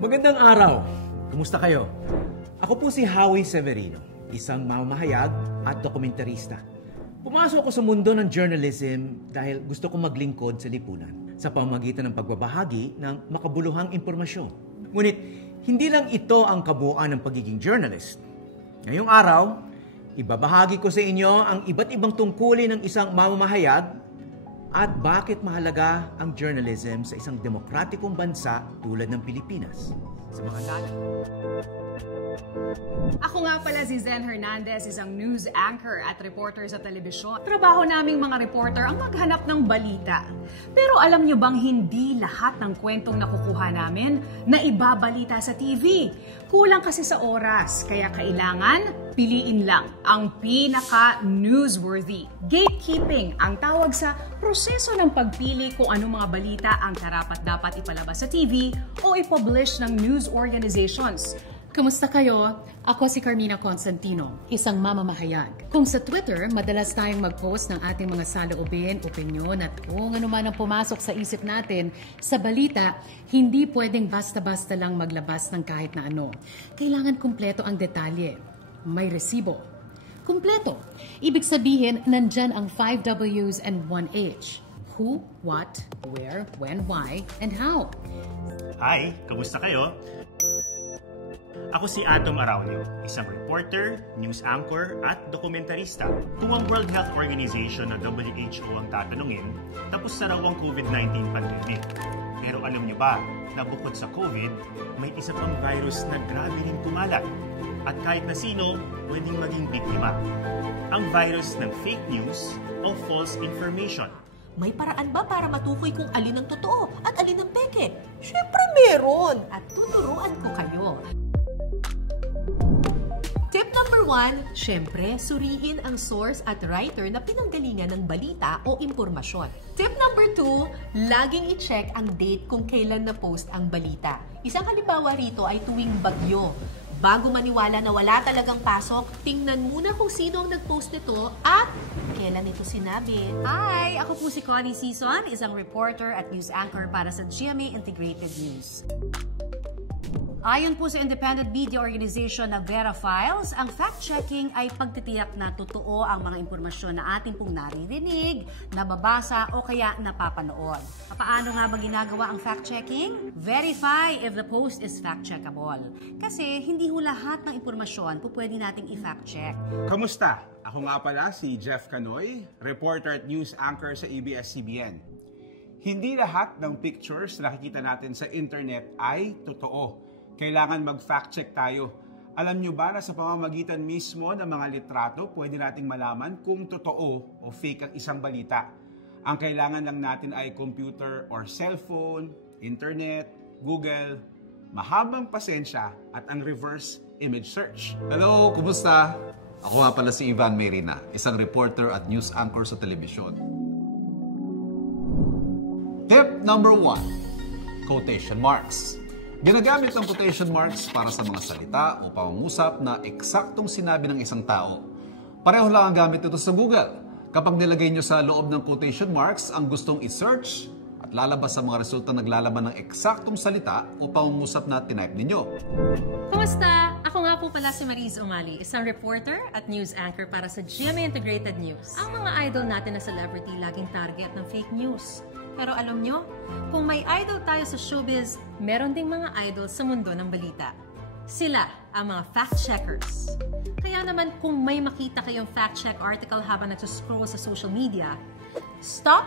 Magandang araw! Kumusta kayo? Ako po si Howie Severino, isang mamamahayag at dokumentarista. Pumasok ako sa mundo ng journalism dahil gusto kong maglingkod sa lipunan sa pamamagitan ng pagbabahagi ng makabuluhang impormasyon. Ngunit, hindi lang ito ang kabuuan ng pagiging journalist. Ngayong araw, ibabahagi ko sa inyo ang iba't ibang tungkulin ng isang mamamahayag at bakit mahalaga ang journalism sa isang demokratikong bansa tulad ng Pilipinas. Sa mga lalat. Ako nga pala si Zen Hernandez, isang news anchor at reporter sa telebisyon. Trabaho naming mga reporter ang maghanap ng balita. Pero alam nyo bang hindi lahat ng kwentong nakukuha namin na ibabalita sa TV? Kulang kasi sa oras, kaya kailangan piliin lang ang pinaka-newsworthy. Gatekeeping ang tawag sa proseso ng pagpili kung anong mga balita ang karapat-dapat ipalabas sa TV o ipublish ng news organizations. Kamusta kayo? Ako si Carmina Constantino, isang mamamahayag. Kung sa Twitter, madalas tayong mag-post ng ating mga saloobin, opinyon at kung ano man ang pumasok sa isip natin, sa balita, hindi pwedeng basta-basta lang maglabas ng kahit na ano. Kailangan kumpleto ang detalye. May resibo. Kumpleto. Ibig sabihin, nandyan ang 5 W's and 1 H. Who, what, where, when, why, and how. Hi, kamusta kayo? Ako si Atom Araulio, isang reporter, news anchor, at dokumentarista. Kung ang World Health Organization na WHO ang tatanungin, tapos na raw ang COVID-19 pandemic. Pero alam niyo ba na bukod sa COVID, may isa pang virus na grabe rin kumalat. At kahit na sino, pwedeng maging biktima. Ang virus ng fake news o false information. May paraan ba para matukoy kung alin ang totoo at alin ang peke? Siyempre meron! At tuturuan ko kayo. Tip number 1, syempre, suriin ang source at writer na pinanggalingan ng balita o impormasyon. Tip number 2, laging i-check ang date kung kailan na-post ang balita. Isang halimbawa rito ay tuwing bagyo. Bago maniwala na wala talagang pasok, tingnan muna kung sino ang nag-post nito at kailan ito sinabi. Hi! Ako po si Connie Sison, isang reporter at news anchor para sa GMA Integrated News. Ayon po sa independent media organization na Vera Files, ang fact-checking ay pagtitiyak na totoo ang mga impormasyon na ating pong naririnig, nababasa o kaya napapanood. Paano nga ba ginagawa ang fact-checking? Verify if the post is fact-checkable. Kasi hindi ho lahat ng impormasyon po pwede nating i-fact-check. Kamusta? Ako nga pala si Jeff Canoy, reporter at news anchor sa ABS-CBN. Hindi lahat ng pictures na nakikita natin sa internet ay totoo. Kailangan mag-fact-check tayo. Alam nyo ba na sa pamamagitan mismo ng mga litrato, pwede nating malaman kung totoo o fake ang isang balita. Ang kailangan lang natin ay computer or cellphone, internet, Google, mahabang pasensya at ang reverse image search. Hello, kumusta? Ako nga pala si Ivan Mayrina, isang reporter at news anchor sa telebisyon. Tip number 1, quotation marks. Ginagamit ang quotation marks para sa mga salita o pangungusap na eksaktong sinabi ng isang tao. Pareho lang ang gamit ito sa Google. Kapag nilagay nyo sa loob ng quotation marks ang gustong i-search at lalabas sa mga resulta naglalaban ng eksaktong salita o pangungusap na tinype ninyo. Kamusta? Ako nga po pala si Mariz Umali, isang reporter at news anchor para sa GMA Integrated News. Ang mga idol natin na celebrity laging target ng fake news. Pero alam nyo, kung may idol tayo sa showbiz, meron ding mga idol sa mundo ng balita. Sila ang mga fact-checkers. Kaya naman kung may makita kayong fact-check article habang nagsascroll sa social media, stop,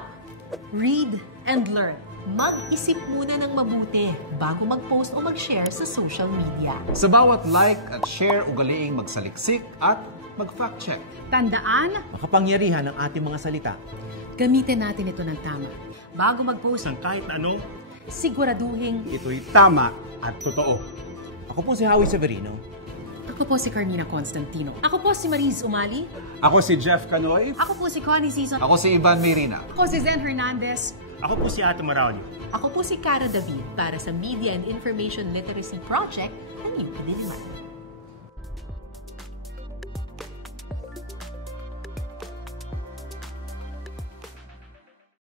read, and learn. Mag-isip muna ng mabuti bago mag-post o mag-share sa social media. Sa bawat like at share, ugaliing magsaliksik at mag-fact-check. Tandaan, Makapangyarihan ang ating mga salita. Gamitin natin ito ng tama. Bago mag-post Ang kahit na ano, Siguraduhin. Ito'y tama at totoo. Ako po si Howie Severino. Ako po si Carmina Constantino. Ako po si Mariz Umali. Ako si Jeff Canoy. Ako po si Connie Sison. Ako si Ivan Mayrina. ako si Zen Hernandez. ako po si Atom Araulio. Ako po si Cara David para sa Media and Information Literacy Project ng UP Diliman.